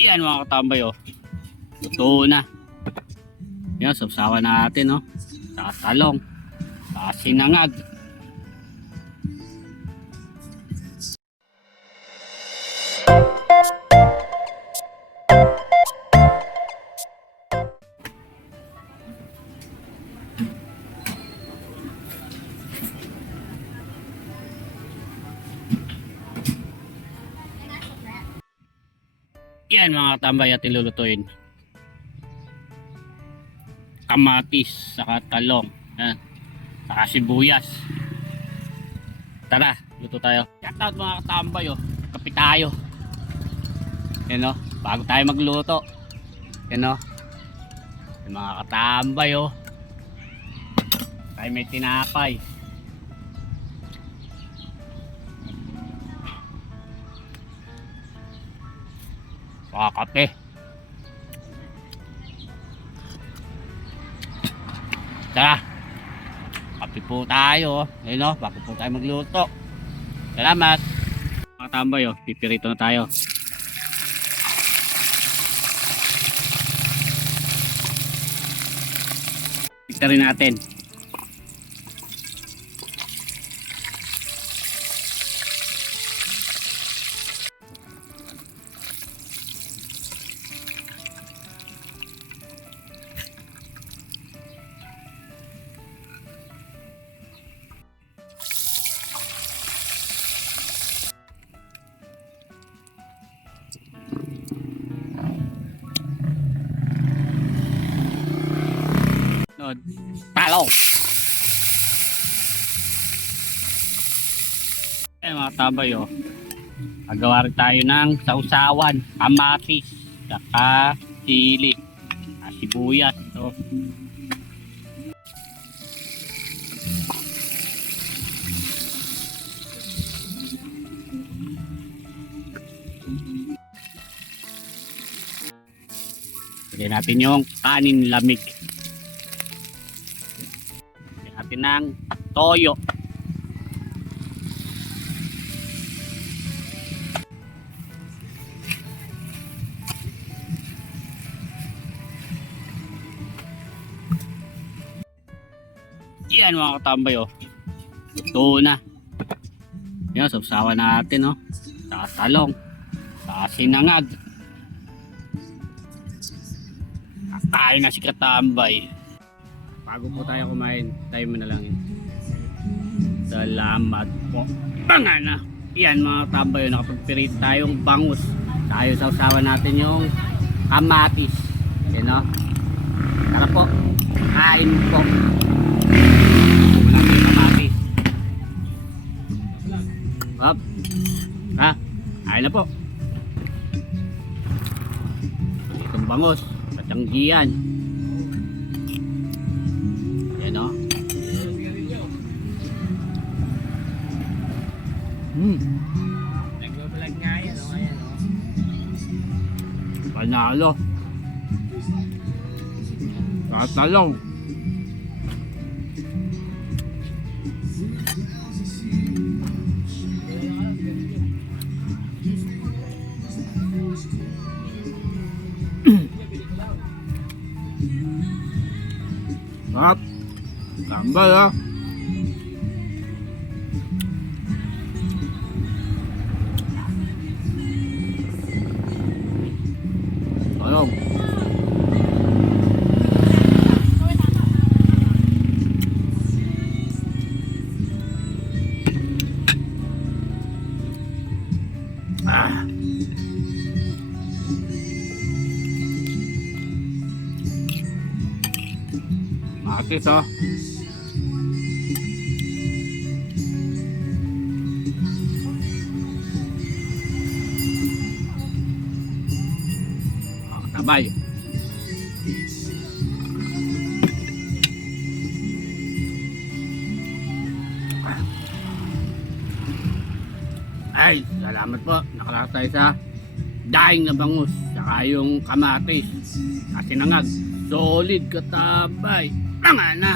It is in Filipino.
Yan mga katambay oh. Luto na. Yan, sapsawan natin oh. Saka talong. Saka sinangag. Yan mga katambay at ilulutuin. Kamatis, saka talong, yan, saka sibuyas. Tara, luto tayo. Shoutout mga katambay oh. Kape tayo. Yan oh, bago tayo magluto. Yan oh. Yung mga katambay oh. Tayo may tinapay. Kape. Tara, kape po tayo. Ayun o, bago po tayo magluto. Salamat. Mga tambay o, pipirito na tayo. Tikta rin natin. Talong. Mga tabay oh. Magawa rin tayo ng sausawan, kamatis, saka sili, sibuyas ito. Lagyan natin yung kanin lamig. Ng toyo. Yan mga katambay oh. Luto na. Yan, sapsawan natin oh. Saka talong. Saka sinangag. Kakain na si katambay. Bago po tayo kumain, tayo manalangin. Salamat po. Bangana! Yan mga tambay, nakapagpirit tayong bangus. Tayo sausawan natin yung kamatis. Yan o. Tara po, kain po. Walang yung kamatis. Hop. Ha? Kain na po. Itong bangus, patanggihan. No? Nagbabalag nga yan, o. Ayan, o. Panalo. Tatalong. Sarap. Tambal ha. Talong. Matis ha. Tabay. Ay, salamat po. Nakalakot tayo sa daing na bangus. Saka yung kamatis. At sinangag. Solid katabay. Tanga na.